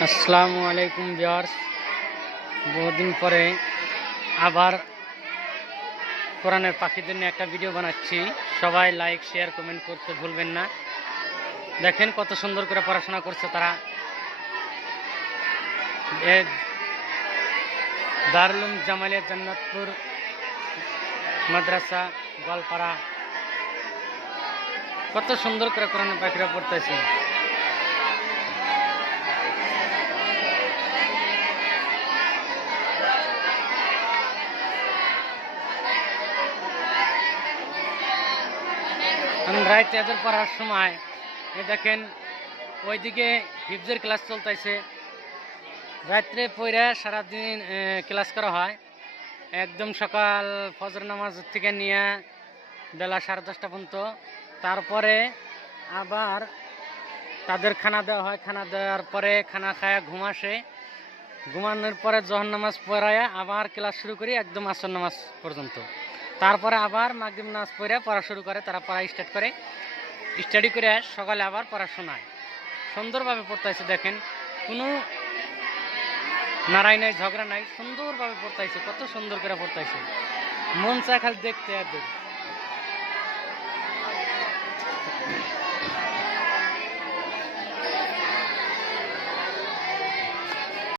আসসালামু আলাইকুম ভিউয়ার্স, বহুদিন পরে আবার কোরআনের পাখিদের নিয়ে একটা ভিডিও বানাচ্ছি। সবাই লাইক শেয়ার কমেন্ট করতে ভুলবেন না। দেখেন কত সুন্দর করে পড়াশোনা করছে তারা। দারুল উলুম জামালিয়া জান্নাতুর মাদ্রাসা গোয়ালপাড়া, কত সুন্দর করে কোরআনের পাখিরা পড়তেছে। আমি রাইতে এদের পড়ার সময় দেখেন ওইদিকে হিফজের ক্লাস চলতেছে। রাত্রে পড়ে সারাদিন ক্লাস করা হয়, একদম সকাল ফজর নামাজ থেকে নিয়ে বেলা 10:30 পর্যন্ত। তারপরে আবার তাদের খানা দেওয়া হয়, খানা দেওয়ার পরে খানা খায়া ঘুমাসে, ঘুমানোর পরে জোহর নামাজ পড়ায় আবার ক্লাস শুরু করি একদম আসর নামাজ পর্যন্ত। তারপরে আবার মাগরিব নামাজ পড়ে পড়া শুরু করে, তারা পড়া স্টার্ট করে, স্টাডি করে সকালে আবার পড়াশোনায় সুন্দরভাবে পড়তেছে। দেখেন কোনো নারাই নাই, ঝগড়া নাই, সুন্দরভাবে পড়তেছে, কত সুন্দর করে পড়তেছে, মন চায় খালি দেখতে।